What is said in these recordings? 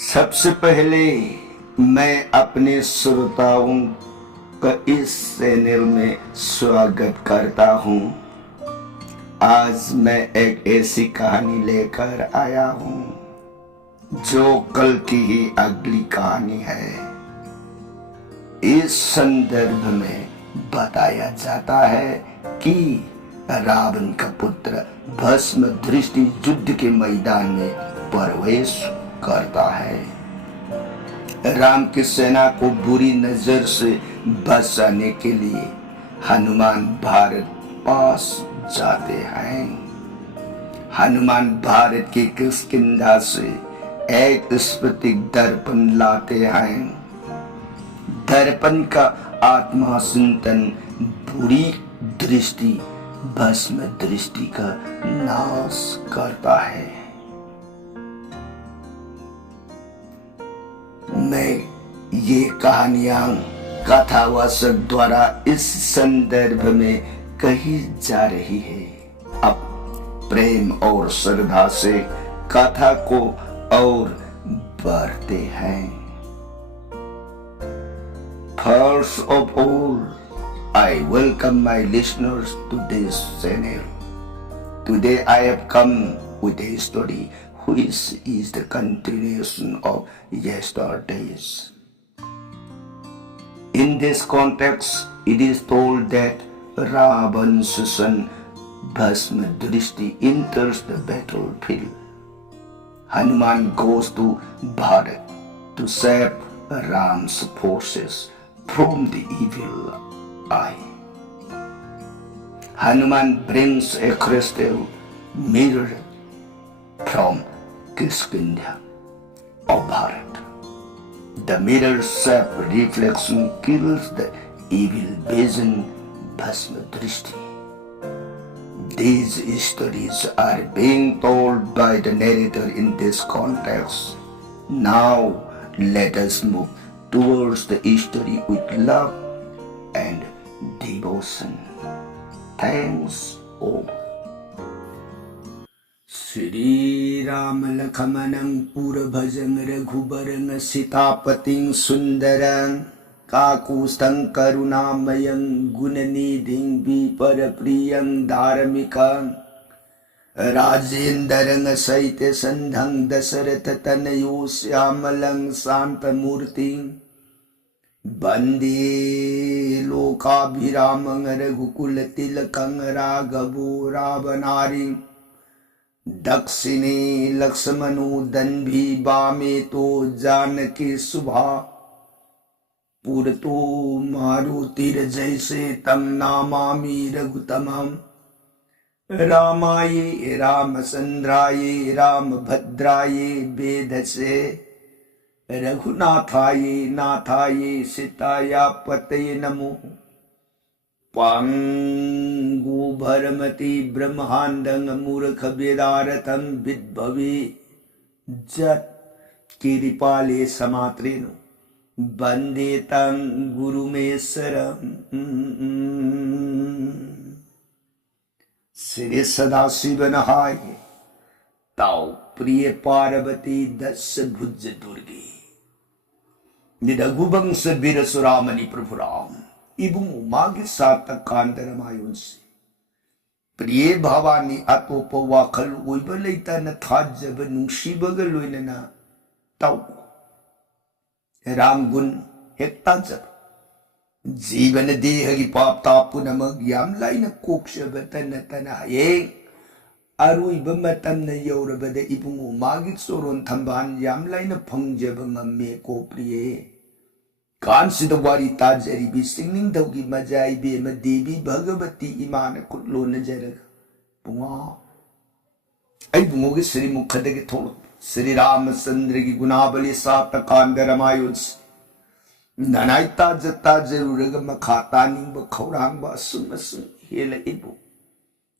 सबसे पहले मैं अपने श्रोताओं का इस चैनल में स्वागत करता हूँ। आज मैं एक ऐसी कहानी लेकर आया हूँ जो कल की ही अगली कहानी है। इस संदर्भ में बताया जाता है कि रावण का पुत्र भस्म दृष्टि युद्ध के मैदान में प्रवेश करता है। राम की सेना को बुरी नजर से बचाने के लिए हनुमान भारत पास जाते हैं। हनुमान भारत की किष्किंधा से एक स्फटिक दर्पण लाते हैं। दर्पण का आत्मा चिंतन बुरी दृष्टि भस्म दृष्टि का नाश करता है। मैं ये कहानियां कथावाचक द्वारा इस संदर्भ में कही जा रही है। अब प्रेम और श्रद्धा से कथा को और बढ़ते हैं। First of all, I welcome my listeners to this channel. Today I have come with a story which is the continuation of yesterday's. In this context, it is told that Ravan's son Bhasma Drishti enters the battlefield. Hanuman goes to Bharat to save Ram's forces from the evil eye. Hanuman brings a crystal mirror from Kiskindha of Bharat. The mirror-shaped reflection kills the evil vision Bhasma Drishti. These stories are being told by the narrator in this context. Now let us move towards the story with love and devotion. Thanks all. Shri Ram लखमनं पुरभजं रघुबरं सीतापतिं सुंदरं काकुस्थं करुणामयं गुणनिधिं विपरप्रियं धार्मिकं राजेन्द्रं सहितसन्धं दशरथतनयो श्यामलं शान्तमूर्तिं वन्दे लोकाभिरामं रघुकुलतिलकं राघवो रावणारिं दक्षिणे लक्ष्मणो दन्भी वामे तो जानकी शुभा पुरतो मारुतिर्जैसे तं नामामि रघुतमं रामाय रामचन्द्राय रामभद्राय वेधसे रघुनाथाय नाथाय सीताय पतये नमो। पांगु भरमति ब्रह्मांडं मूर्ख वेदारतं विद्भवे जत कृपाले समात्रेनु वंदे तं गुरुमेश्वरम्। श्री सदाशिव नहाय ताऊ प्रिय पार्वती दश भुज दुर्गे रघुवंश वीर सुरामणि प्रभु राम इबुं मागी सातक कांदरमायुंसी प्रिय भवानी अतोप वाखल ओइबा लेताना थाजब नुंसीबग लोइनना ताऊ राम गुण हेक्ता जब जीवन देह की पाप तापुनमग याम लाइन कोक्षब तन तन हयें अरुइब मतम न यौरबद इबुं मागी सोरोन थंबान याम लाइन फंगजब ngame को प्रिय कांसिद वारी ताजरीबी सिंगनिंगदौगी मजाइबे म देवी भगवती इमान खुटलो नजरग पुंगा आई बुंगोगे श्री मुखदगे थोड़ श्री रामचंद्र की गुनाबली सातकांद रामायुस ननाई ताजता जरूरग मखाता निंब खौरांग सुन सुन हेल इबु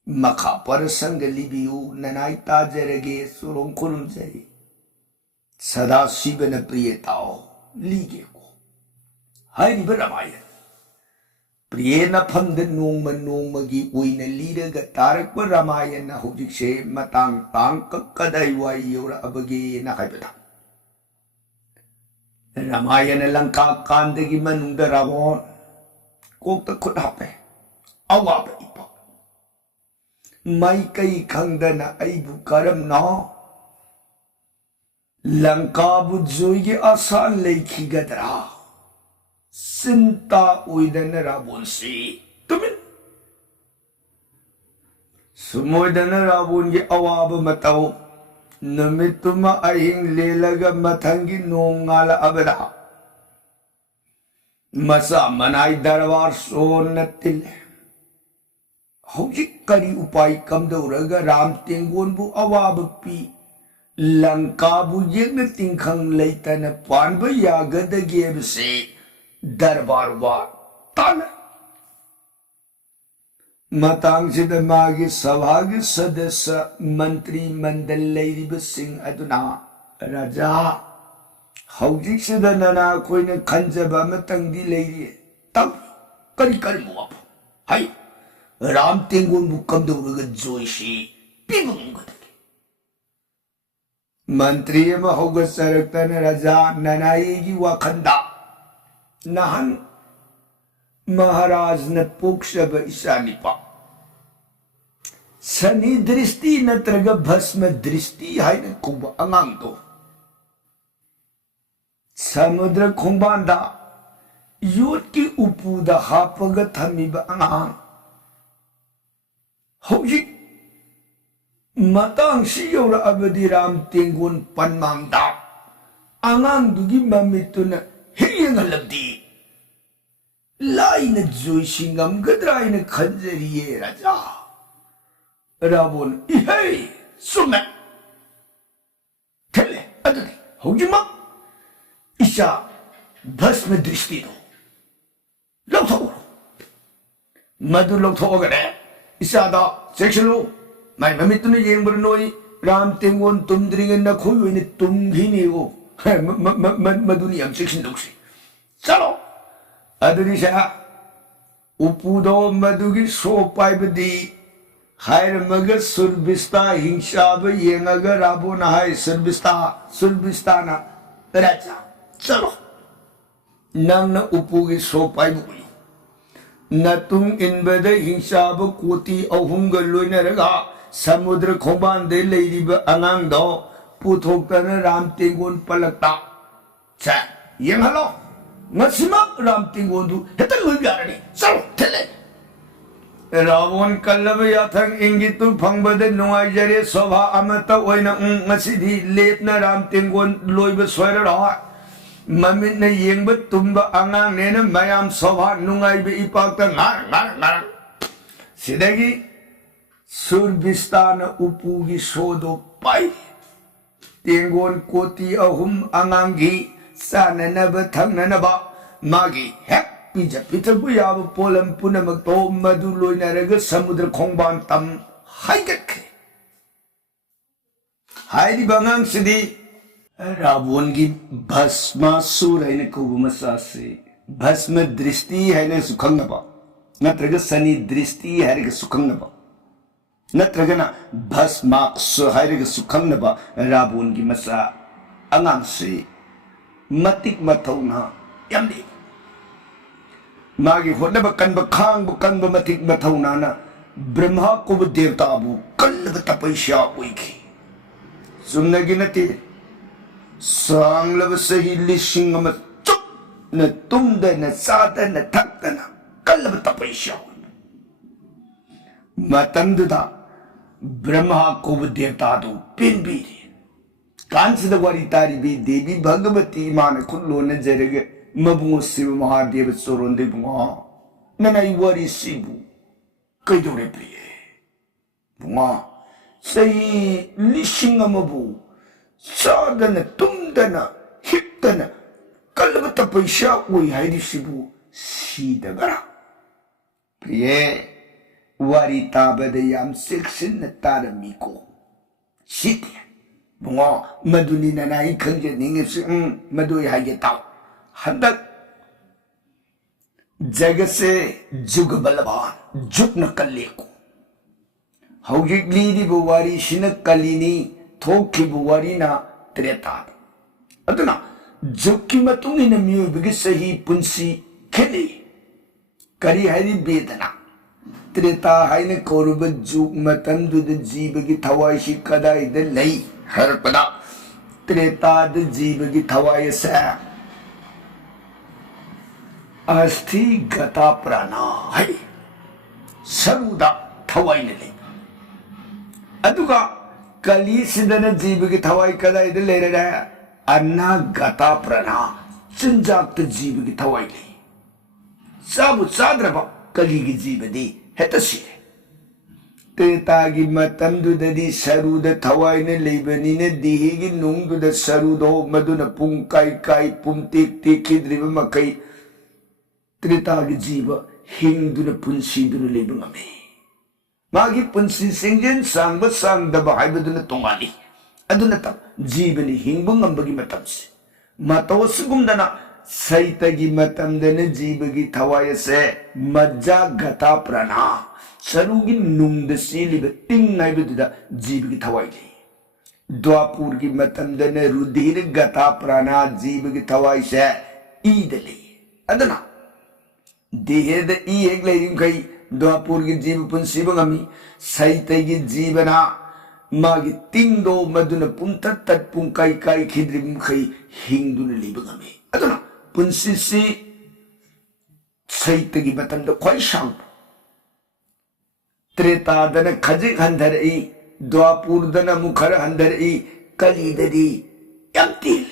मखा पर संग लिबियु ननाई ताजरगे सुरों खुलुम जरी सदा शिवन प्रियताओ लीगे हाइरिबा रामायण प्रिय नफंद नोंम नोंमगी ओइना लीरगा तारकबा रामायण हौजिकसे मतांग तांग कदाई वाई यौरअबगे ना हाइबदा रामायण लंका कांड की मनुंग रावण कोक खुद हापे अवाब इपा मई कई खंगदना अबू करम न लंका बुजुई आसान लेखिगदरा सिंता उइदन रावण सी तुम्हें सुमोदन रावण की अवाब मतौ नमितुमा अहिंग लेलग मथंगी नोंगाल अबदा मसा मनाई दरबार सोन तिले हौजिक करी उपाय कमदौरग राम तेंगोनबु अवाब पी लंकाबु येगन तिंखंग लेतन पानब यागदगेबसे दरबार वा तान मतंगसिद मागी सभागी सदस्य मंत्री मंडल लेरिब सिंह अदुना राजा हौजिकसिद नना कोइन खंजब मतंगदी लेरि तब करी करी मुआप हाय राम तेंगोन बुकमदौरग जोइसी पिबुंगदगे मंत्री म हौग सरक्तन राजा ननायेगी वाखंदा नहन महाराज ने पोक्षब ईशानिपा शनि दृष्टि नत्रग भस्म दृष्टि है कुब अंगांग दो समुद्र खुंबांदा योट की उपुदा हापग थमीब अंगांग हौजिक मतंग सियोर अबदी राम तेंगोन पनमांगदा अंगांग दुगी ममितुन हियंगलब्दी लाइन जोइसिंगम गद्राइन खंजरिये राजा रावण इहे सुमे ठेले अदुनी हौजिमा इसा भस्म दृष्टि दो लौथो मधु लौथोगरे इसादा सेक्शलो माय ममितुन येंबर नोई राम तेंगोन तुमद्रिंग नखोय ने तुमघिनीओ मधुनी हम सेक्शन लोक्सी चलो अदुनिशा उपुदो मधुगी सो पाइबदी हायर मग सुरबिस्ता हिंसाब येंगग रावण हाय सुरबिस्ता ना राजा चलो नंग उपुगी सो पाइबुई नतुंग इनबद हिंसाब कोटी अहुंग लोइनरगा समुद्र खोबान दे लेरिब अंगांग दो पुथोक्तन राम तेंगोन पलकता चा येंगलो मसिमक राम तेंगोन दु हेतन लोइब यारनी चलो ठेले रावण कल्लब याथंग इंगितु फंगबद नुआइजरे शोभा अमत ओइना ngasiदी लेपना राम तेंगोन लोइब सोयररा ममित ने येंब तुंब अंगांग नेन मयाम शोभा नुआइब इपाक ngar सिदगी सुरबिस्तान उपुगी सोदो पाई तेंगोन कोटी अहुम अंगांगी साननब थंगनब मागी हेक पिजा पिथबु याब पोलम पुनमक तो मधु लोइनरग समुद्र खोंबान तम हाइगखे हाइदी बंगांग सिदी रावण की भस्मासुर है ने कुबमसा से भस्म दृष्टि है ने सुखंगबा नत्रग शनि दृष्टि है रे सुखंगबा नत्रगना भस्मासुर है रे सुखंगबा रावण की मसा अंगांग से मतिक मथौना यमदी मागी होनब कनब खांग कनब मतिक मथौनाना ब्रह्मा को देवताबु कल्लब तपस्या ओइखि सुमनगी नते सांगलब सही लिसिंग म चुप न तुमद न साद न थक्तन कल्लब तपस्या मतंदुदा ब्रह्मा को देवता दो पिनबीरी कांसिद वारी तारी भी देवी भगवती मान खुल्लो न जरगे मबुंग शिव महादेव सोरोंदे बुंगा ननाई वारी शिबु कईदोरे प्रिय बुंगा सही लिशिंग मबु सादन तुमदन हितन कल्ब तपस्या ओई हाइदी शिबु सीदगरा प्रिय वारी ताबद याम सेक्शन तारमीको सीते बुंगा मधुनी ननाई खंजे निंगे से मधुई हाइगे ताओ हदक जग से जुग बलवान जुग न कल्ले को हौजिक लीदी बुवारी शिन कलिनी थोकी बुवारी ना त्रेता अदना जुकी मतुंगी न मियोबगी सही पुंसी खेले करी हरी बेदना त्रेता हाइने कौरब जुग मतंदुद जीबगी थवाइशी कदाइद लई हरपदा त्रेताद जीबगी थवाइ से अस्थि गता प्राणा है सरुदा थवाइ ने ले अदुगा कली सिदन जीबगी थवाइ कदाइद ले रहा है अन्ना गता प्राणा चिंजाक्त जीबगी थवाइ ले साबु साद्रबा कली की जीबदी हेत सिरे त्रेतागी मतंदुददी सरुद थवाइने लेबनीने दिहिगी नुंगदुद सरुदो मधुन पुंग काई काई पुम टिक टिक खिद्रिब मकई त्रेतागी जीव हिंगदुन पुंसीदुन लेब ngame मागी पुंसी सिंगेन सांगब सांगदब हाइबदुन तोंगाली अदुन तब जीवनी हिंगब ngambagi matamse matosgumdana सैतगी मतमदन जीवगी थवाय से मज्जा गता प्राणा सरुगी नुंगद सीलिब तिंग नाइबदुदा जीवगी थवाय ले द्वापुर की मतमदन रुधिर गता प्राणा जीवगी थवाय से ईदले अदना देहेद ई एक लेरिम कई द्वापुर की जीव पुंसीब ngami सैतगी जीवना मागी तिंग दो मधुन पुंतत तत पुंकाई काई खिद्रिम खई हिंगदुन लेब ngame अदना पुंसीसी सैतगी मतम दो क्वाई शांग त्रेतादन खजिक हंधर ई द्वापुरदन मुखर हंधर ई कलीददी यमतील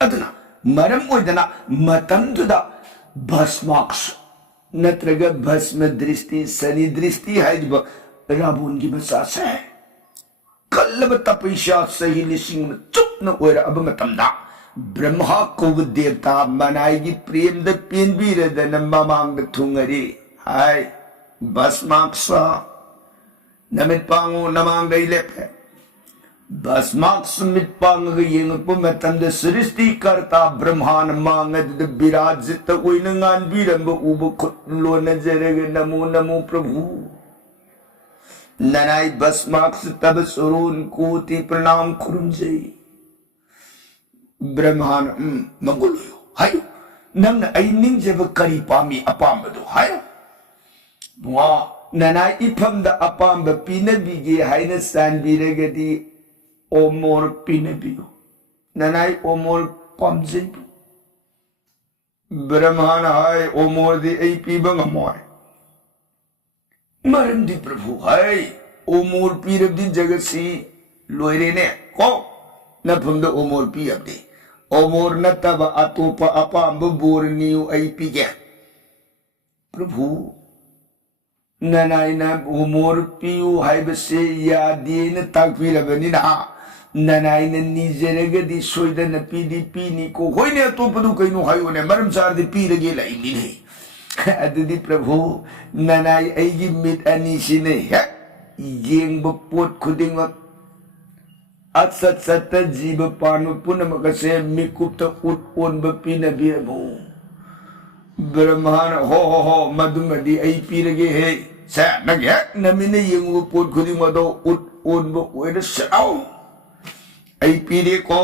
अदना मरम ओइदना मतम दुदा भस्माक्ष नत्रग भस्म दृष्टि सनी दृष्टि है जब राबुन की मसास है कल्लब तपस्या सही लिसिंग में चुप न ओइरा अब मतम दा ब्रह्मा को देवता मनाएगी प्रेम द पेनबीर द नमांग थुंगरी हाय भस्माक्सा नमित पांगो नमांग लेपे भस्माक्स मित पांग येंग पुमतम द सृष्टि करता ब्रह्मान मांग द विराजित ओइनंगान बीरंब उब खुलो नजरग नमो नमो प्रभु ननाई भस्माक्स तब सुरून कोटि प्रणाम खुरुंजई ब्रह्मान मंगुलो हायो नंग आई निंजब करी पामी अपामदो हायो बुआ ननाई इफम द अपाम पीनबीगे हाइना सानबीरगदी ओमोर पीनबियो ननाई ओमोर पामजे ब्रह्मान हाय ओमोर दी आई पीब ngमोय मरमदी प्रभु हाय ओमोर पीरबदी जगसी लोयरे ने को नफमद ओमोर पीबदे ओमोर नतब अतोप अपाम बोरनियो आई पीगे प्रभु ननाई ना ओमोर पियो हाइबसे यादीन ताकपीरबनिना ननाई ने निजरगदी सोइदन पीदी पीनी को होइने अतोपदु कइनो हायोने मरम सारदि पीरगे लाइली है अदुदी प्रभु ननाई आइगी मित अनि सिने हे येंब पोट खुदिंगमक अत्सत सत जीव पानु पुनमक से मिकुप्त उत ओनब पीनबीरमु ब्रह्मान हो मधुमदी आई पीरगे है से नगे नमिने येंगु पोट खुदिंगमदो उत ओनब ओइद सआउ आई पीरे को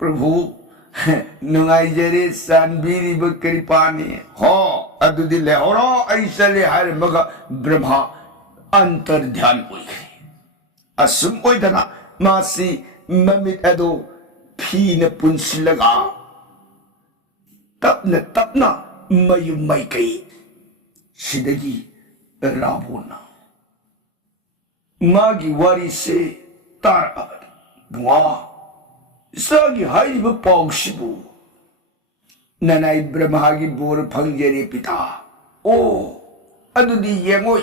प्रभु नुंगाइजरे सानबीरी बकरी पानी हो अदुदी लेहोरो ऐसले हर मग ब्रह्मा अंतर ध्यान ओइ असुम ओइदना मासी ममित अदो फीन पुंसलगा तपना मयु मैकई सिदगी राबोना मागी वारी से तार अबद बुआ सागी हाइब पाउसिबु ननाई ब्रह्मागी बोर फंगजेरे पिता ओ अदुदी येंगो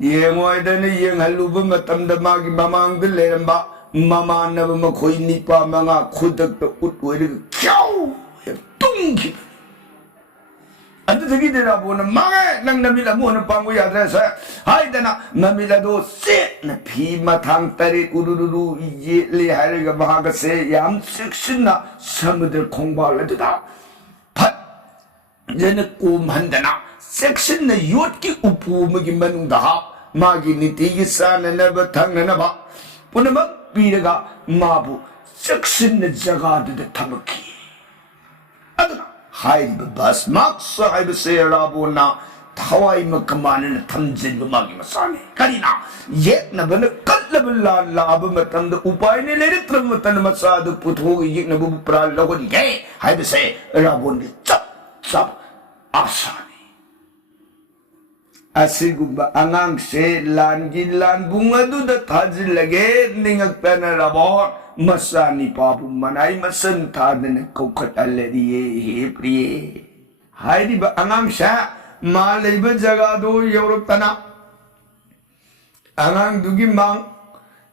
येंगोइदन येंगहलुब मतमद मागी ममांग लेरंबा ममानब मखोई निपा मंगा खुदक उतोइर क्याउ तुंगी अदुदगी देरा बोन मांगे नंग नमिला मोन पांगो याद्रेस हाइदना नमिला दो से न फी मथांग तरे उरुरुरु ये ले हाइरगा भाग से याम सिक्सना समुद्र खोंबाल अदुदा फट जन कोम हंदना सेक्शन न योट की उपुम की मनुदा मागी नीति की साननब थंगनबा पुनमक पीरगा माबू चक्सिन जगह थमकी बस मार्क्स से राबोना थवाई मकमान थमजिन मागी मसाने करीना ये नबन कल्लब लाब मतंद उपाय ने ले त्रम मतन मसाद पुथो ये नबु प्रा लगन गे हाय से राबोन चप चप आसानी असिगुबा अंगांग से लानगी लान बुंगदु द थाजिल लगे निंगक तन राबोन मसानी पाबु मनाई मसन थादन कोखट अल्लेरिये हे प्रिय हायरी बा अंगांग शा मा लेब जगह दो यूरोप तना अंगांग दुगी मांग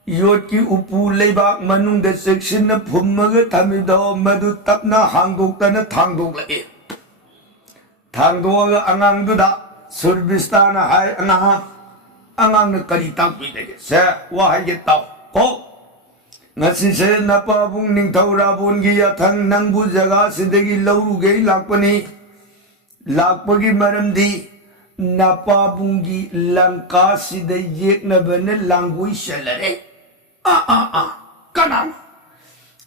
योट की उपू लेबा मनुंग द सेक्शन न फुमग थमिदो मधु तपना हांगदोक तना थांगदोक लगे थांगदोग अंगांग दुदा सुरबिस्तान हाय अंगांग न करी ताक भी देगे से वाह ये ताव को ngasi se napa bung ning thau ra bun gi ya thang nang bu jaga sidegi lauru ge lakpani lakpagi maram di napa bung gi lanka side yek na ban langui shalare kanam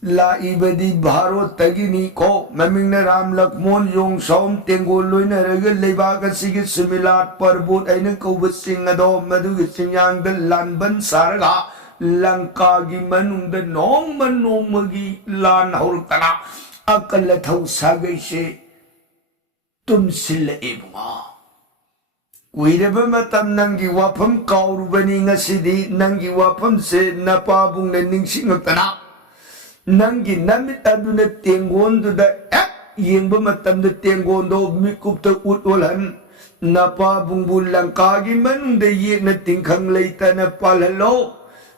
la ibadi bharo tagini ko maming na ram lakmon yong som tengo loina rega leiba ka sigi similat parbot aina ko basing ado madu gi singyang da lanban sarga Lanka की मनुंग नोंग मगी लान हौरतना अकल थौ सागै से तुम सिल एबुआ कुइरब मतम नंगी वाफम काउरुबनी ngasiदी नंगी वाफम से नपाबुंग ने निंगसिंगतना नंगी नमित अदुना तेंगोन दुदा एक येंब मतम द तेंगोन दो मिकुप त उटोलन नपाबुंग बु लंका की मनुंग ये न तिंखंग लेतना पाललो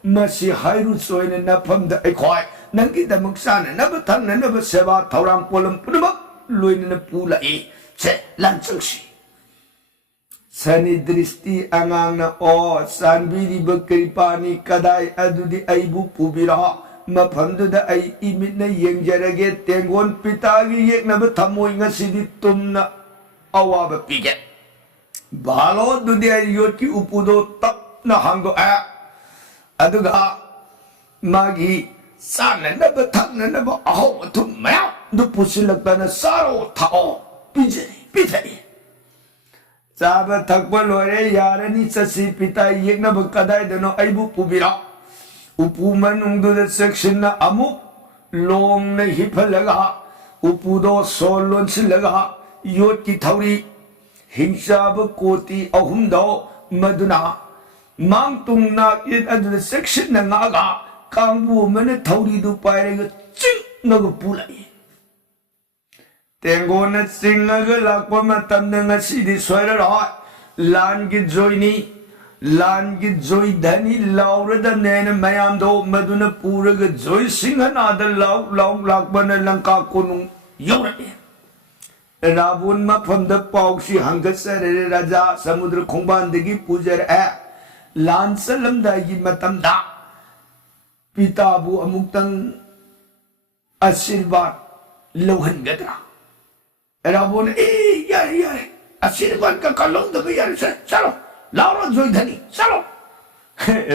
मसी हायरु सोयने नफम द एखोय नंगी दमक सान नब थंग नब सेवा थौराम पोलम पुनमक लोइन न पुलाई से लंचंगसी सनी दृष्टि अंगांग न ओ सानबीरी बकरी पानी कदाई अदुदी अइबु पुबिरा मफम दुद अइ इमित न येंगजरगे तेंगोन पितागी येक नब थमोय ngasiदी तुमना अवाब पिगे बालो दुदी अयोटी उपुदो तप न हांगो आ अदुगा मागी साननब थंगनब अहो तुम मैं दु पुसिलकना सारो थाओ पिजे पिथै चाब थकब लोरे यारनी ससी पिता येकनब कदाय दनो अइबु पुबिरा उपु मनुंग दु सेक्शन न अमु लोंग न हिफलगा उपुदो सोलोन सिलगा योट की थौरी हिंसाब कोटी अहुमदो मदुना मांग तुंग ना ये अदुन सेक्शन न नागा कांगबु मन थौरी दु पायरे चिंग नग पुलाई तेंगो न सिंग नग लाकप मतम न ngasiदी सोयर र लान की जोइनी लान की जोइ धनी लाउरद नेन मयाम दो मदुन पूरग जोइ सिंह नाद लाउ लाउ लाकबन लंका कोनु योरबे रावण मफम द पाउसी हंगसरे राजा समुद्र खोंबानदगी पूजर ए लांसलमदागी मतमदा पिताबु अमुक्तंग आशीर्वाद लौहनगदरा रावण यारे यारे आशीर्वाद का कलम दब यारे चलो लाओ जोई धनी चलो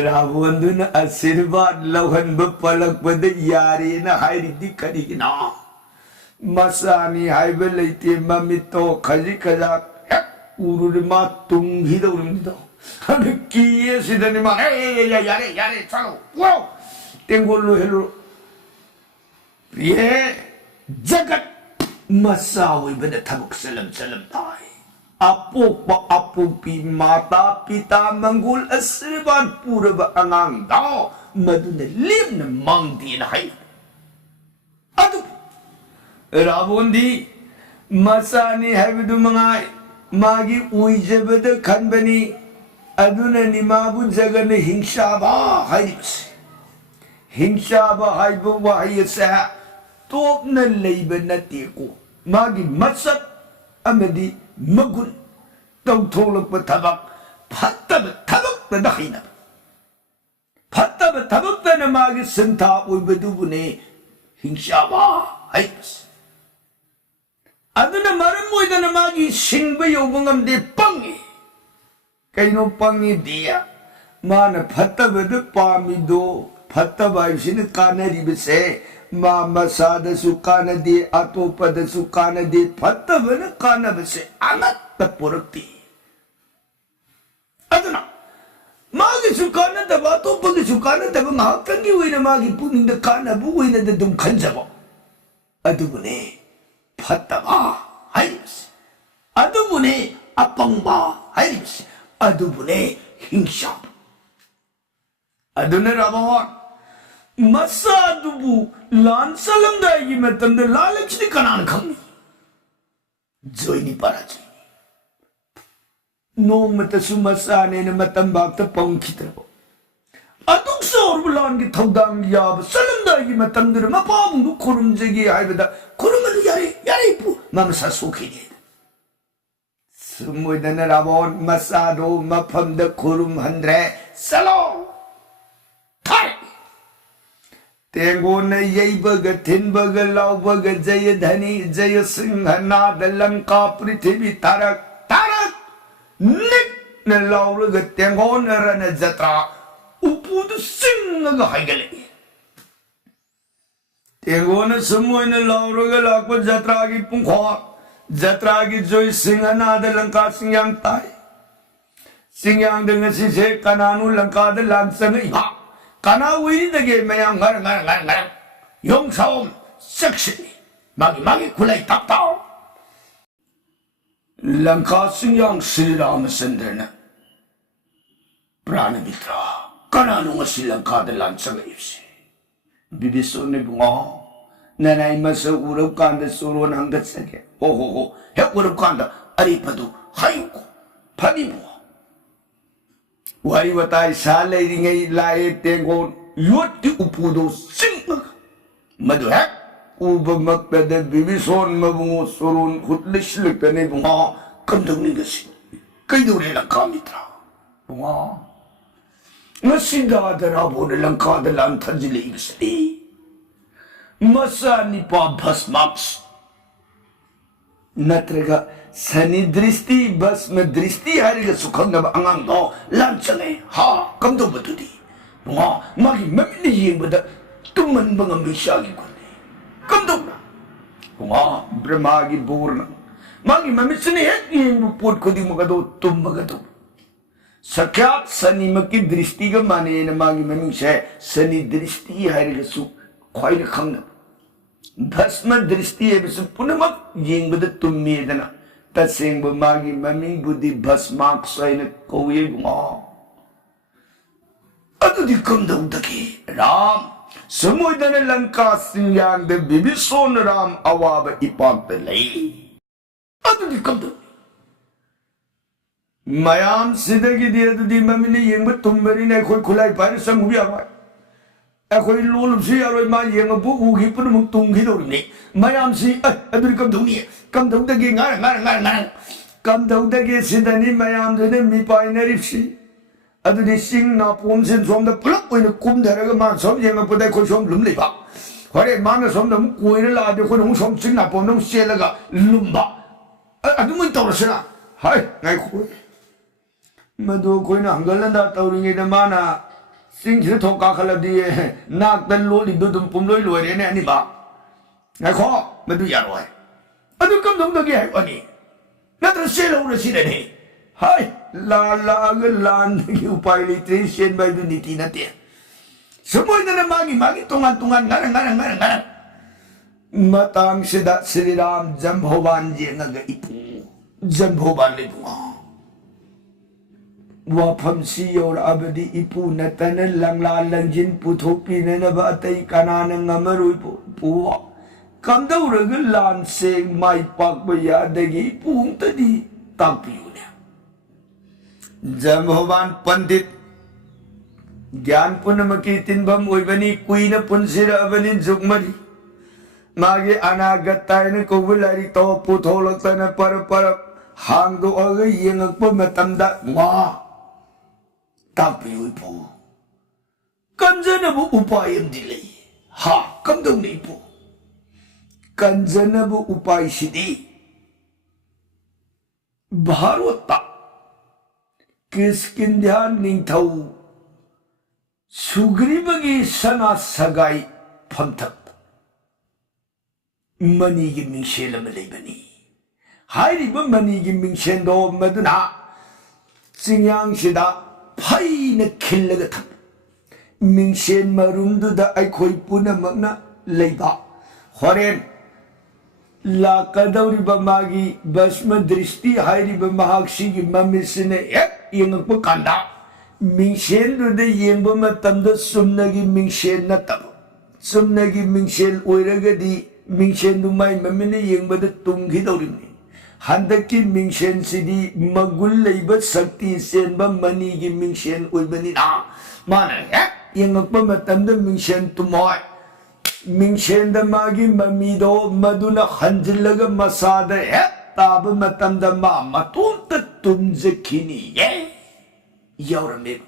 रावण दुन आशीर्वाद लौहन ब पलक बद यारे न हायरिदी करिना मसानी हायब लेते ममितो खजी खजा उरुमा तुंगी दौरमिदो किए सिदनी मा यारे यारे चलो वो तेंगोलो हेलो ये जगत मसावी बद थबक सलम सलम ताई अपोप अपुपी माता पिता मंगुल आशीर्वाद पूर्व अंगांग दाओ मदुन लिम्न मांगदी है अदु रावोंदी मसानी है विदु मंगाई मागी उइजबद खनबनी अदुना निमाबु जगन हिंसाबा हाइबस हिंसाबा हाइबु वाहियसा तोपन लेब नतेको मागी मसत अमदी मगुन तौथोलक थबक फत्तब थबक दहिना फत्तब थबक न मागी संथा उइबदुबुने हिंसाबा हाइबस अदुना मरम ओइदन मागी सिंब योबंगमदे पंगी कईनो पंगी दिया मान फत्तबद पामिदो ꯐꯠꯇꯕ ꯍꯥꯏꯕꯁꯤꯅ ꯀꯥꯟꯅꯔꯤꯕꯁꯦ ꯃꯥ ꯃꯁꯥꯗꯁꯨ ꯀꯥꯟꯅꯗꯦ ꯑꯇꯣꯞꯄꯗꯁꯨ ꯀꯥꯟꯅꯗꯦ ꯐꯠꯇꯕꯅ ꯀꯥꯟꯅꯕꯁꯦ ꯑꯃꯠꯇ ꯄꯨꯔꯛꯇꯦ ꯑꯗꯨꯅ 마기수 까는다고 아토빠기수 까는다고 막간기 오이나 마기 뿐인데 까나부 오이나데 좀 간자고 아두분에 팠다마 하이리스 아두분에 아빵바 하이리스 아두분에 힝샵 아두네 라바원 마사 아두부 란살랑다이기 맺던데 랄렉치니 까나는 강미 조이니 빠라지 노무타수 마사네는 마땀박다 뻥키더라고 아둥서 얼굴라는 타우당 야브 썰른다이기 마땀들은 마빠붕도 고름제기 하이베다 고름은 야래 이쁘 마마사 소키니 스무이다는 라본 마사도 마팜다 고름 한드레 살로 타이 땡고네 예이버가 텐버가 라우버가 저여 धनी जय सिंह नाद लंका पृथ्वी तारक 닉! 내 라우르가 땡고너라는 자트라 우부도 싱어가 하이길래 땡고는 스무이는 라우르가 라고 자트라기 뿡과 자트라기 조이 싱어나들 랑카 싱양 따이 싱양 등은 시세 까나누 랑카들 란성의 이바 까나 위리되게 매양 가랑 용사옴 섹시 마기 굴라이 딱따오 लंका सिंह श्री रामचंद्र ने प्राण मित्रा कनानुंग श्रीलंका लांचगैसे बिबिसो ने बुआ ननाई मस उरब कांद सोरोन हंगसगे हो हे उरब कांद अरिपदु हायुको फनी बुआ वारी बताई साल लेरिंगे लाए तेगो योति उपुदो सिंह मधु है 우버막배대 비비손 마붕어 소론 굿리실릭배네 붕어 깜짝니 것이 그이도래랑 감이더라 붕어 마시다더라 보내랑 카들 안 터질래 이것이 마사니파 भस्माक्स नत्रगा सनी दृष्टि बस में दृष्टि हरिग सुखंगब अंगांगो लांचने हा कमदो बतुदी 붕어 마기 맴니 येंबदा तुमन बंगम बिशागी 깜짝나 붕아 브라마기 보르나 마기 마미스니 핵이 पोट खुदी मगदो तुम मगदो सख्यात सनी मकी दृष्टि का माने न मागी ममिंग से सनी दृष्टि हाइरे सु ख्वाइने खंग भस्म दृष्टि है बिस पुनमक येंगबद तुम्मेदना तसेंग मागी ममिंग बुद्धि भस्माक सैन कोये बुआ अदुदि कमदौदकी राम समुद्र लंका सिंह बिबिसोन राम अवाब इपाक अदुदि कमदौ मयाम सिदगी दियदुदि ममिने येंब तुम्बरिने अखोय खुलाई पार संगुबि आबाय अखोय लोलुबसि यारोय मा येंब बु उगि पुनमुक तुंगिदौरिने मयाम सि अदुदि कमदौनि कमदौदगे ngar कमदौदगे सिदनि मयाम दने मिपाइनरिसि अदुदि सिंह नापोम सिन सोमदा पुलप ओइने कुमधरगा मा सोम येंगपदा खो सोम लुमलेबा हरे माना सोमदा मु कोइने लादे खो नु सोम सिंह नापोम नु सेलगा लुमबा अदुमन तौरसना हाय नाइ खो मदो कोइना हंगलंदा तौरिङेदा माना सिंह छि थोका खलदि नाकदन लोलि दुदुम पुमलोइ लोइरेने अनिबा नाइ खो मदु यारोय अदु कमदौदगे हाय अनि नत्र सेलौर सिदने हाय लान की उपाय लेते शेन बाय दु नीति नते समुद्र मागी तोंगान ngar matang sida Sri Ram Jambhoban jengaga ipu Jambhoban le bunga wafam si yor abadi ipu natana langla langjin puthopi na ba tai kanana ngamarui puwa kamdauraga lan se mai pak ba ya dagi pung tadi tapiu जम्भोबान पंडित ज्ञान पुनमकी तिनबम ओइबनी कुइन पुनसिर अबनी जुगमरी मागे अनागतायन कोबुलारी तो पुथोलतन पर हांगदो अग येंगप मतमदा वा तापिउपो कंजनबु उपायम दिले हा कमदौनिपो कंजनबु उपाय सिदि भारता किसकिंध्या निंथौ 수그리버기 선아 사가이 펌탑 머니기 밍셀을 레이버니 하이리버 머니기 밍센도 머드나 징양시다 파이네 킬러가 탑 밍센 마룸두다 아이코이 뿌나 먹나 레이바 호렌 라카다우리바 마기 버스마 드리스티 하이리바 마학시기 마미스네 에 이응ық 간다 밍센두데 예ꯡ바 마땀다 숨나기 밍센 나타보 숨나기 밍센 오이라가디 밍센두 마이 마미네 예ꯡ바다 뚱기다우리니 한덕기 밍센시디 마굴 레이바 sakti 센바 마니기 밍센 오이바니다 마나 에 이응ық 마땀다 밍센 투모이 밍센다 마기 마미도 마두나 한질러가 마사다 에 따바 마땀다 마마 뚱따 뚱즈키니 예 여름에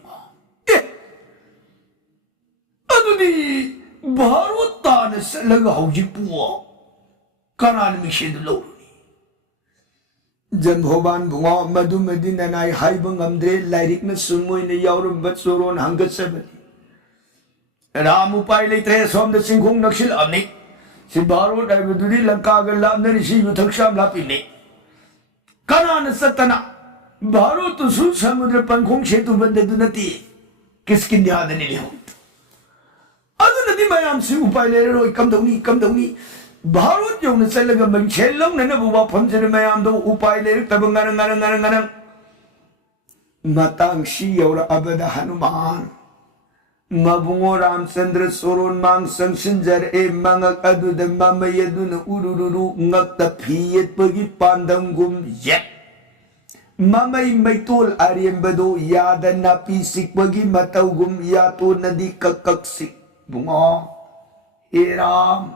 예 아두니 바로 따네 셀러가 하우지 부어 가나는 밍센들 로우니 점호반 붕어 마두 마디나 나이 하이번 감드레 라이릭나 숨모이네 여름 밭소론 한것서버니 राम उपाय लेते सोम सिंह नक्सल अमनी सिबारो डायबदुरी लंका गल्लाम ने ऋषि युथक्षाम लापिने कनान सतना बारो तो सु समुद्र पंखों सेतु बंदे दुनती किसकी ध्यान नहीं लियो अदु नदी मयाम से उपाय ले रो कम दौनी बारो जो न चलगा मन छेलम ने बुबा फमजन मयाम दो उपाय ले तब ngarang matang shi yaura abada hanuman Mabungo Ramchandra Soron Mang Sangshinjar E Mangak Adu the Mama Yaduna Ururu Ngak the Piet Pagi Pandangum Yet Mamai Maitol Ariembado Yada Napi Sikpagi Mataugum Yato Nadi Kakaksik Bungo Hiram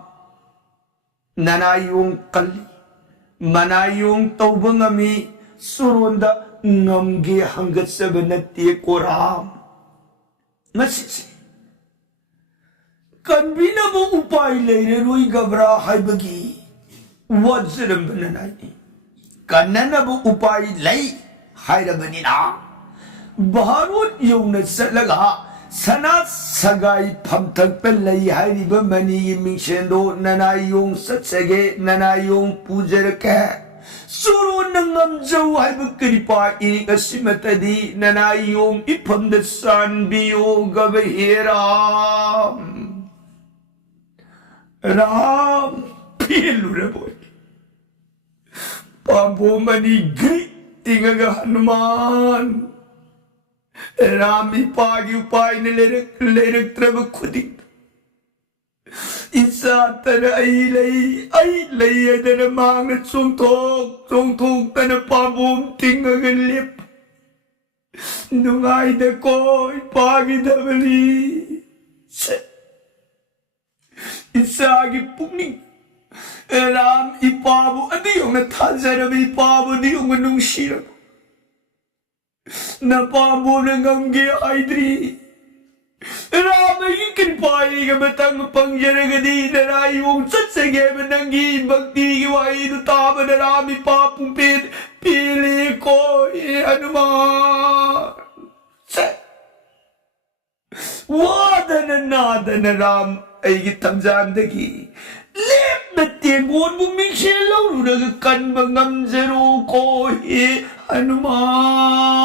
Nanayung Kali Manayung Taubangami Suronda Ngamgi Hangat Sabanati Koram Nasisi Kanbina mo upay lay roy gabra hay bagi Wadzirang bananay Kanana mo upay lay hay rabanina Baharot yung nasalaga Sana sagay pamtag palay hay riba mani mingsendo Nanayong satsage nanayong pujaraka Suro ng ngamjaw ay magkaripa inikasimata di nanayong ipamdasan biyo gabahiram Ram pilu na boy Pampo manigay tingaga Hanuman Rami pagi upay na lirik trabag kudik Isa tana ay lay na mga sungtok tana pabum tingagan lip Nungay na ko ipagi na bali Isa agi pugning Ram ipabu Adi yung natansa na may ipabu Di yung anong sirap Napabu ng amgi aydri Ramay kinpay ka batang pangyaragadi na rayong satsage mananggi Bagdi kiway ito tama na rami papumpit Pili ko Hanuman Wada na nada na ram ay kitang zandagi Lip na tingon mo mingselaw Nagakan mangamzero ko Hanuman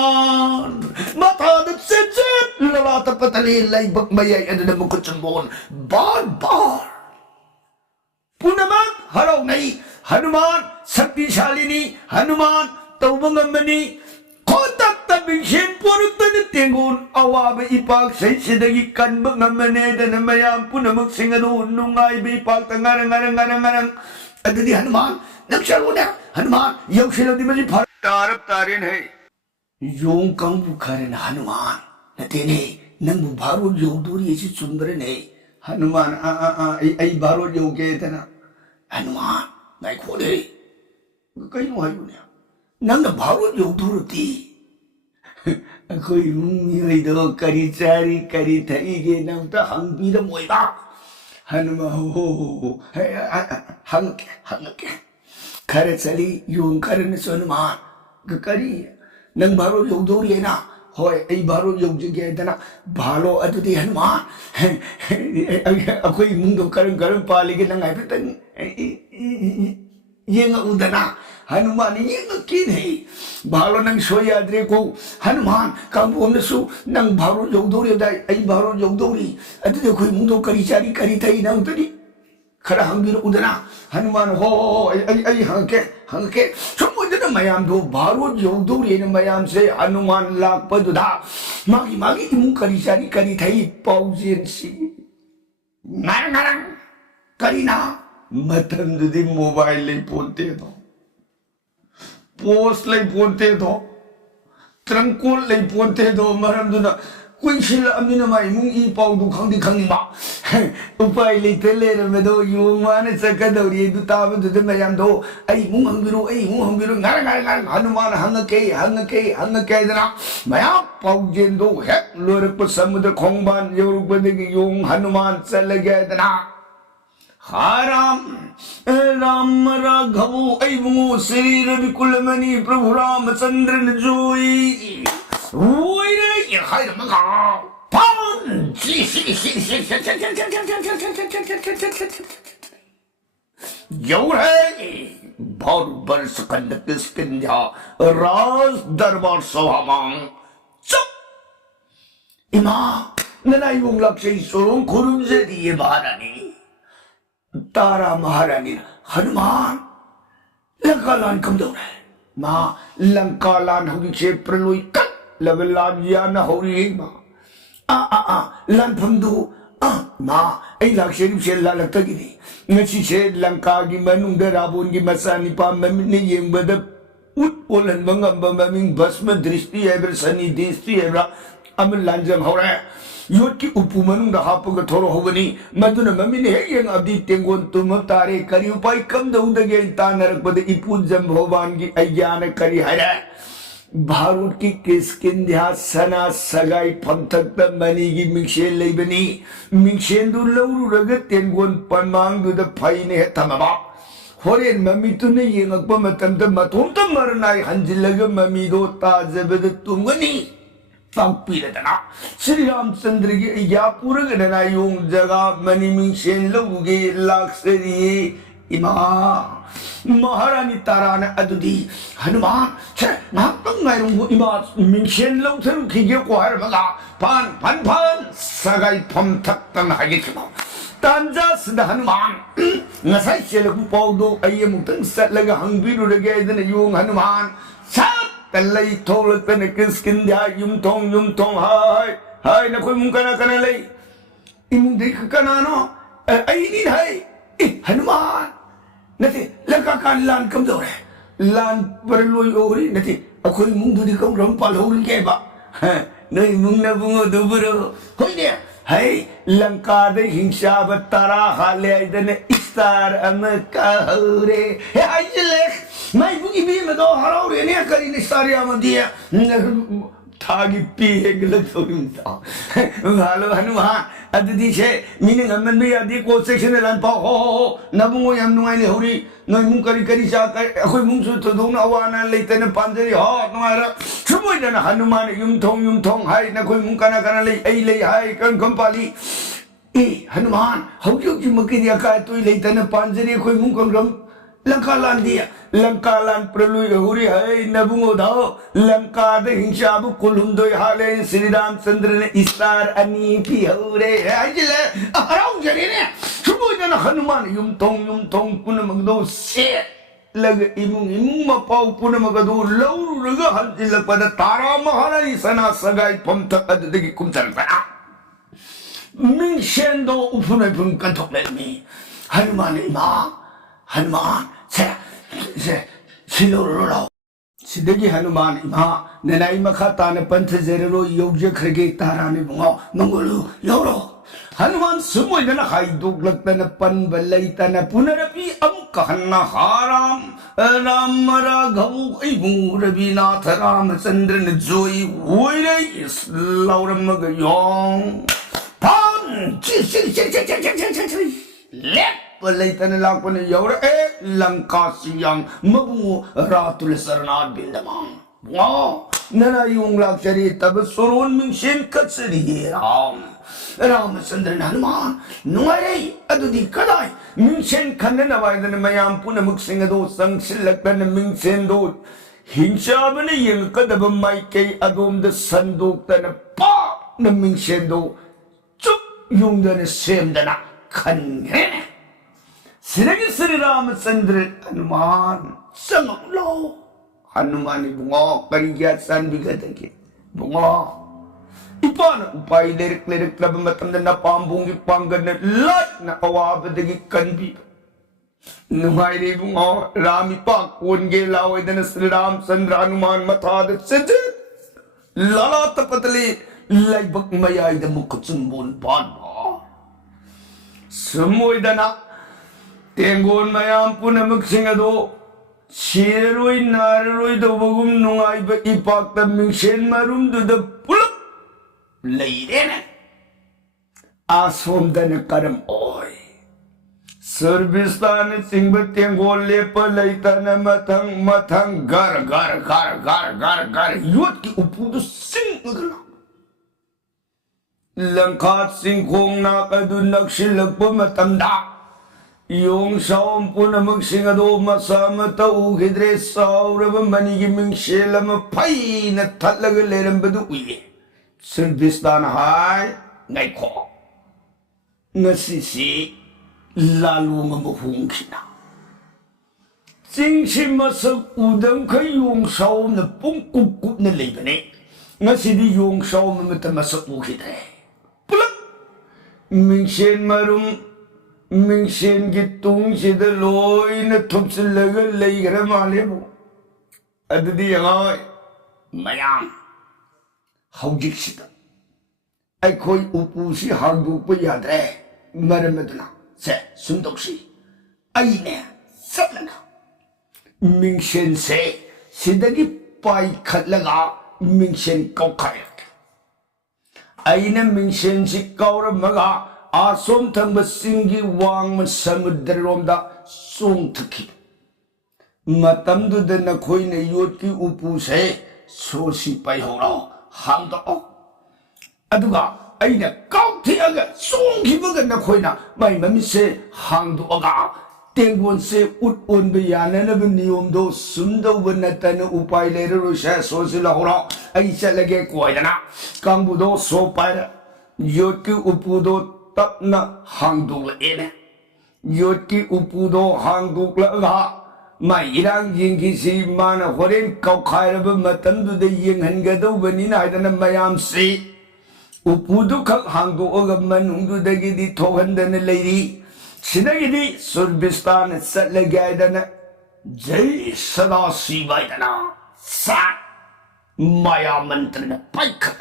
Matadat set Lalata patalilay Bagmayay ano na mong kutsumbon Barbar Punaman haraw na Hanuman Sakti-shalini Hanuman Taubangamani Kotak tabing siyempre na tingon Awa ba ipag sa isidagikan Bangamaneda na mayam Punamag singano Nung ay ba ipag Tangarang At di Hanuman Nagsalo na Hanuman Yaw sila di malipar Tarap tarin hai Yung kang bukarin Hanuman Natini Nang bubaro yung duri isi sumberin hai Hanuman Ay baro yung kaya na Hanuman Ngay kode Kayo hayo niya Nang baro yung duri ti Ako yung yoy do Karitsari karitay Nang tahang bida mo iba Hanuman Hangak Karitsari yung karin sa Hanuman Kakari nang baro yung duri na होय आई बारो यौजगे दना बालो अदुदी हनुमान अखोई मुंगो करम करम पालिगे नंग हाइफतन Young Udhna Hanuman Young किन है बालो नंग सोयाद्रे को हनुमान कांबोमसु नंग बारो यौदोरी दाई आई बारो यौदोरी अदुदी अखोई मुंगो करी चारी करी थई नंग तदी खरा हंगिर उदना हनुमान हो आई हंके समुद्र मयाम दो बारो यौदोरी न मयाम से हनुमान लाकपदुदा मागी मागी इमु करी चारी करी थई पाउजेन सी नारंग करीना मतंदुदी मोबाइल ले पोते दो पोस्ट ले पोते दो ट्रंकोल ले पोते दो मरमदुना कोई शिला अमीना माई मुंग ई पाउदु खंगदी खंगदी मा उपाय लेते लेर में दो युंग माने सकदौरी दु ताब दु मयाम दो आई मुंग हंगिरो ngar हनुमान हंगके दना मया पाउजेन दो है लोरप समुद्र खोंगबान योरुपदगी युंग हनुमान चल गए दना हाराम राम राघव आई मुंगो श्री रविकुलमणि प्रभु रामचंद्र न जोई ओई रे ये हाय मगा पान योर है बहुत वर्ष कंद किस्किंजा राज दरबार सभा मांग चुप इमा ननाई मुंगलक से सोरों खुरुम से दिए महारानी तारा महारानी हनुमान लंकालान कम दौड़ है माँ लंकालान होगी से प्रलोई कल लगलान या न हो रही है माँ लान फंदो माँ ऐ लाक्षेरी से ला लगता की नहीं नची से लंका की मनुंग रावण की मसानी पा मम्मी ये बदब उत ओलन बंगम बंगमिंग भस्म दृष्टि है बर सनी दृष्टि है बरा अमल लांजम हो रहा है योट की उपु मनुंग हापग थोरो होगनी मधुन मम्मी ने ये अभी तेंगोन तुम तारे करी उपाय कम दउदगे ता नरक पद इपु जंभोवान की अज्ञान करी है भारत की किस्किंध्या सना सगाई फमथक मनी की मिंगशेन लेबनी मिंगशेन दु लौरुरग तेंगोन पनमांग दु द फाइने है तमबा होरेन मम्मी तुने येंगप मतम द मतोम त मरनाई हंजिलग मम्मी दो ताजबद तुंगनी तांपीरदना श्री रामचंद्र की या पूरग दनायों जगह मनी मिंगशेन लौगे लाक्सरी इमा महारानी तारा ने अदुदी हनुमान छे नातंग गायरुंगु इमा मिंगशेन लौथर खिगे को हर मगा पान सगाई फम थक्तन हागे खिमा तांजा सद हनुमान नसाई चेलगु पाउदो अये मुक्तंग सलग हंगबिरुरगे इदन योंग हनुमान सात तल्लाई थोलतन किस्किंध्या युमथोंग हाय नकोई मुंकना कना लई इमुंग देख कनानो अईनी है हनुमान नथे लंका का लान कम दो रे लान पर लोई ओरी नथे अखोई मुंग दुदी कम रम पाल होरी के बा नई मुंग न बुंगो दुबरो होई ने है लंका दे हिंसा बतारा हाले इदने इस्तार अम कहरे हे आइले मैं बुगी भी में दो हराओ रे ने करी ने सारे आम दिया थागी पी है गलत हो गया भालो हनुमान अददी छे मीनिंग हमन भी अदी को सेक्शन लान पा हो नबुंगो यम नुआई ने होरी नय मुंग करी चा अखोई मुंग सु तो दोन अवाना लेतने पांजरी हो नुआरा सुमोय दन हनुमान युमथोंग हाय नखोई मुंग कना ले हाय कम पाली ए हनुमान हौजो की मकिरिया का तो लेतने पांजरी अखोई मुंग कम लंका लान दिया लंका लान प्रलुय हुरी है नबुंगो धाओ लंका दे हिंसा बु कुलुंदो हाले श्री रामचंद्र ने इस्तार अनी पी हुरे आजले हराउ जरे ने सुबो जन हनुमान युमथोंग पुन मगदो से लग इमुंग म पाउ पुन मगदो लौरु रग हल पद तारा महारानी सना सगाई पमथ अददगी कुमचर पा मिंगशेंदो उफुन फुन कंथोक लेमी हनुमान से सिलोरो सिद्धि हनुमान इमा ननाई मखा ताने पंथ जेरो योग्य खरगे ताराने बुंगो मंगोलु लोरो हनुमान सुमोयदन हाइदुक लगतन पन बलैतन पुनरपि अम कहन्ना हाराम राम राघव इबु रविनाथ रामचंद्र न जोई ओइरे लौरम गयों पान छि लेतन लापन योर ए लंका सियांग मबु रातुल सरनाथ बिंदमा वाह नना योग लाचरी तब सोरोन मिंगशेन कचरी रामचंद्र हनुमान नुआरे अदुदी कदाई मिंगशेन खन्न वायदन मयाम पुनमुक सिंह दो संगसिलकन मिंगशेन दो हिंसाबने यंग कदब माइके अदोम द संदोक्तन पा न मिंगशेन दो चुप युंगदन सेमदना खन्ने सिरगे श्री रामचंद्र हनुमान संगलो हनुमान बुंगो करिया सन बिगदगे बुंगो इपान उपाय लिरिक लब मतम न पाम्बुंगी पांगन लाट न अवाबदगी कनबी नुमाइरे बुंगो राम इपा कोनगे लावेदन श्री रामचंद्र हनुमान मथाद सिज लाला तपतले लाइबक मयाइद मुख चुनबोन बान समुइदना तेंगोन मयाम पुनमुक सिंगदो शेरोई नारोई दोबगुम नुंगाइब इपाक मिंगशेन मरुम दुद पुलप लैरेने आसोमदन करम ओय सर्विस्तान सिंह तेंगोल लेप लैतन मथंग मथंग घर घर घर घर घर घर योट की उपुद सिंह गला लंकात सिंह खोंग नाकदु नक्शिलप मतमदा यों शाम पुनमुक सिंह दो मसामत उगिद्रे साउरब मनी की मिंगशेलम फैन थलग लेरंबदु उये सर्विस्तान हाय नाइखो ngasi lalu ngabungkina singsi masak udang kay yung saw na pungkukup na libane ngasi di yung saw mamata masak ukita pulak mingshen marum mingshen gitung sida loy na tupsilaga laygara malebo adu di ngay mayang haujik sida ay koy upusi hangduk pa yadre maramaduna se sundokshi ay ne satlana mingshen se sidagi pai khatlaga mingshen kaukhayak ay na mingshen si kauramaga asom thangba singi wang samudra romda song thaki matamduda na koy na yot ki upu se so si pai horo hangdo aduga aina kautiaga songhibaga na khoina mai mami se hangdoga tengon se ut on bayana na niyom do sumdo banatana upay lero sha so sila hora ai chalage koidana kambu do so para yotki upudo tapna hangdogla ene yotki upudo hangdogla ga mai irang yingi si mana horen kaukhairaba matamdu de yenghangadau banina haidana mayam si upudu kak hangdo oga manungdu dagi di thohandana leiri sidagidi surbistan satlagaidana jai sada sivaidana sa maya mantrana paikha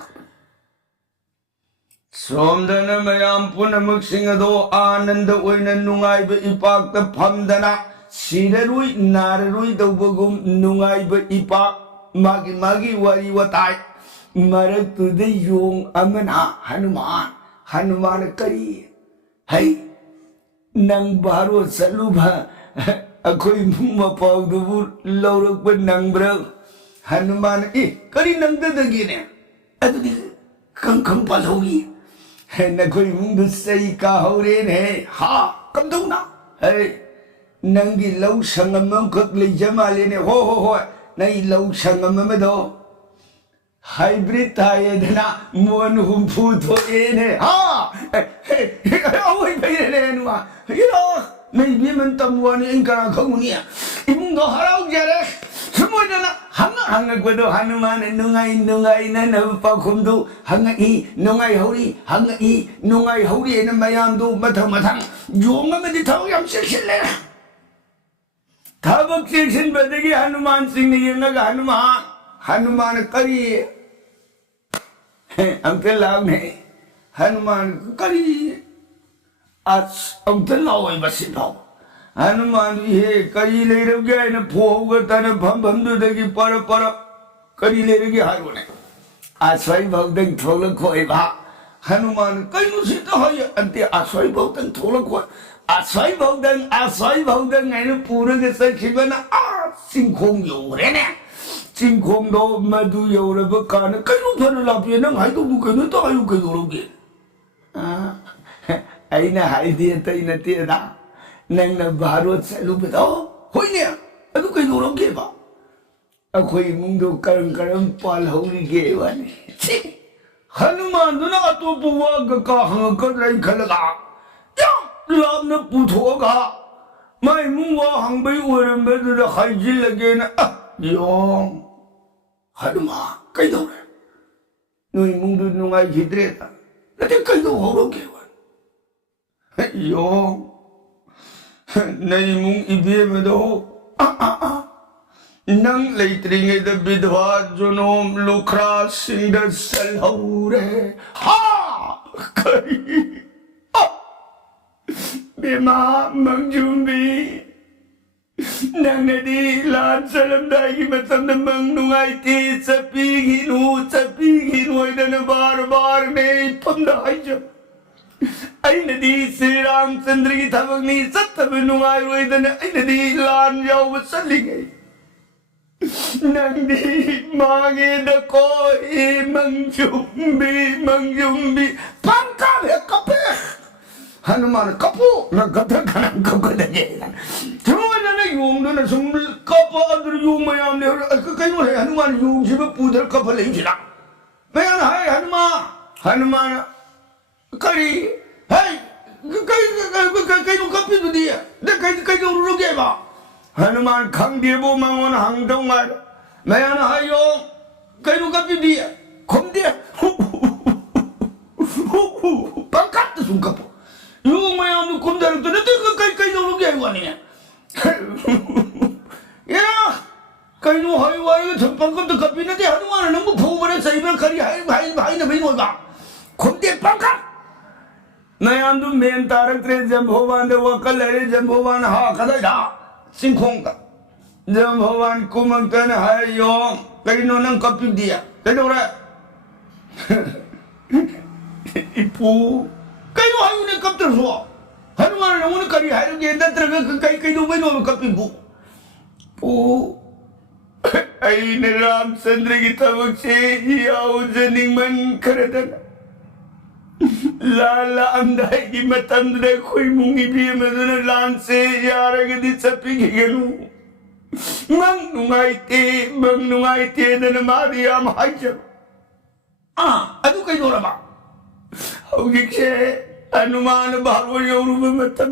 somdana mayam punamuk singado ananda oina nungaiba ipakta phamdana sirarui nararui dawbagum nungaiba ipak magi magi wari watai Marak tu de yung amana Hanuman kari hay nang baro salubha ako'y mapawag dubu laurak pa nang bro Hanuman kari nang dadagin ato di kang palawgi nako'y mundo say kahawrin ha kamdaw na hay nang gilaw sangamang kaglay jamalin ho nailaw sangamang do hybrid tayo na muan humputo ene ha away payene nuwa hiro may biman tamuan yung karakaunia imong do haraw jare sumoy na hanga kwado Hanuman nungay na napakumdo hanga I nungay hauri na mayam do matang yung nga maditaw yung siksil tabak siksil badagi Hanuman sing yung naga Hanuman kari ang talaw ni Hanuman kari at ang talaw ay basinaw Hanuman kari layraw gaya na puhaw ka na pambamdo dagi para kari layraw gaya hayo na asway bagdang tholang ko iba Hanuman kari no sita haya anti asway bagdang tholang ko asway bagdang ngayon pura ka sa kiba na singkong yung rene ꯆꯤꯡꯈꯣꯡꯗꯣ ꯃꯗꯨ ꯌꯧꯔꯕ ꯀꯥꯟꯗ ꯀꯩꯅꯣ ꯐꯅ ꯂꯥꯛꯄꯤꯌꯦ ꯅꯪ ꯍꯥꯏꯗꯧꯕ ꯀꯩꯅꯣ ꯇꯥꯌꯨ ꯀꯩꯗꯧꯔꯒꯦ ꯑꯩꯅ ꯍꯥꯏꯗꯤ ꯑꯇꯩ ꯅꯠꯇꯦꯗ ꯅꯪꯅ ꯚꯥꯔꯣꯠ ꯆꯠꯂꯨꯕꯗꯣ ꯍꯣꯏꯅꯦ ꯑꯗꯨ ꯀꯩꯗꯧꯔꯒꯦꯕ ꯑꯩꯈꯣꯏ ꯏꯃꯨꯡꯗꯣ ꯀꯔꯝ ꯀꯔꯝ ꯄꯥꯜꯍꯧꯔꯤꯒꯦ ꯋꯥꯅꯤ ꯍꯅꯨꯃꯥꯟꯗꯨꯅ ꯑꯇꯣꯞꯄ ꯋꯥꯒ ꯀꯥ ꯍꯪꯉꯛꯀꯗ꯭ꯔꯥ ꯑꯩ ꯈꯜꯂꯒ ꯌꯥꯝ ꯂꯥꯞꯅ ꯄꯨꯊꯣꯛꯑꯒ ꯃꯥ ꯏꯃꯨꯡ ꯋꯥ ꯍꯪꯕꯩ ꯑꯣꯏꯔꯝꯕꯗꯨꯗ ꯍꯥꯏꯖꯤꯜꯂꯒꯦꯅ ꯌꯣꯡ ꯍꯅꯨꯃꯥ ꯀꯩꯗꯧꯔꯦ ꯅꯣꯏ ꯏꯃꯨꯡꯗꯨ ꯅꯨꯡꯉꯥꯏꯈꯤꯗ꯭ꯔꯦꯗ ꯅꯠꯇꯦ ꯀꯩꯗꯧꯍꯧꯔꯒꯦ ꯌꯣꯡ ꯅꯪ 이몽 이비에도 nang leitring ida bidwa jonom lukra singda salhaure ha kai bema mangjumbi nang nadi lan salam dai ki matam na mang nungai ti sapigin ida na bar ne pamdai jo ainadi Sri Ramchandra ki thabak ni satab nungai roidana ainadi lan yaw salingai nandi mage da koi mangjumbi pangkal he kape Hanuman kapu na kata kanan kapkada jelan cuma na yung do na sum kapa adur yung mayam le kaino he Hanuman yung siba pudar kapa le sila mayan hai Hanuman kari hey kaino kapi do dia da kaino ruruge ba Hanuman khang dia bo mangon hang dong mar mayan hai yo kaino kapi dia kom dia pangkat sum kapo yung mayam no kom dar to na kaino ruruge ba ni ya kaino hai wai ga pangkat to kapi na dia Hanuman nang mo phobare saiber kari hai na bai no ba kom dia pangkat Nayandu men tarak tre Jambhovan de wakal lere Jambhovan ha kada da singkhong ka Jambhovan kumang tan hai yong kaino nang kapi dia kaidora ipu kaino hayu ne kapter so Hanuman nang ne kari hayu ge datra kaino bai no kapi bu pu ai ne Ramchandra ki tabak se yaw janing man karadan Lala andai ki matandre koi mungi bi maduna lan se yara ke di chapi ki gelu mang nungai te na mariya mahajja adu kai dora ba augi ke Hanuman bharwa yoru matam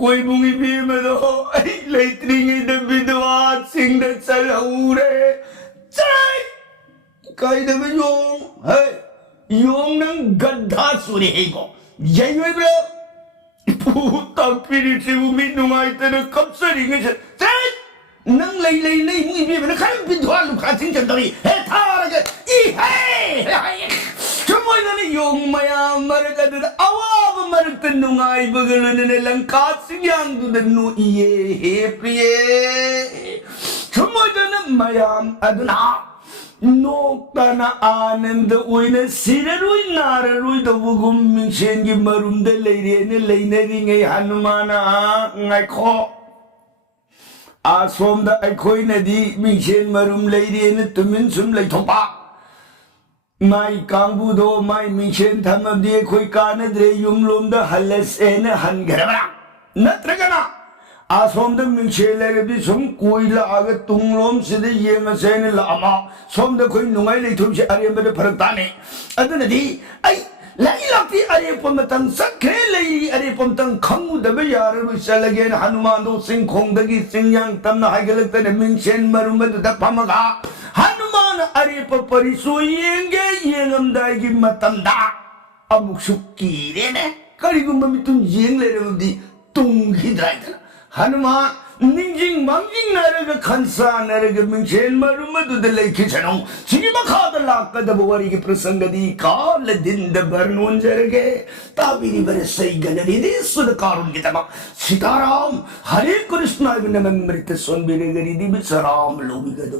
koi mungi bi mado ai leitring da bidwa sing da salhaure chai kai da yong hey yung nang gadha suri hego yai bro puta piriti umi nungai tena kapsari nge chat nang lay mu ibi na kai bidwa lu khatin chandari he thara ge I he chumoy na ni yung maya marga da awab marga nungai bagal ne langka singyang du nu iye he priye chumoy na mayam aduna Noktana ananda oina sirarui nararui da wugum mingshengi marumda leirene leineringai Hanumana ngaikho asomda aikoi nadi mingshen marum leirene tumin sum leithopa mai kangbu do mai mingshen thamabdi khoi kanadre yumlomda halasena hangarabra natragana Asomda mingshelere sum koila aga tunglom sida yenga sene lama somda koi nungai leitum se ariyamba de pharatane aduna di ai lai lakti ariyapam tang sakhe lei ariyapam tang khangu da ba yararu salage Hanuman do singkhong dagi singyang tamna haigalak ne mingshen marumba da pamaga Hanuman ariyapa pariso yenge yengam dagi matamda amuk sukki rene karigumba mitum yeng lerudi tung hidraidana Hanuman ningjing mangjing naraga khansa naraga mingshen marumadu da leiki chano sigi makhada lakka da bawari ki prasangadi kala din da barnon jarage tabiri bare sai ganari de sud karun ki tama Sitaram Hare Krishna ibn Amrita son bire gari di bisaram lobi ga da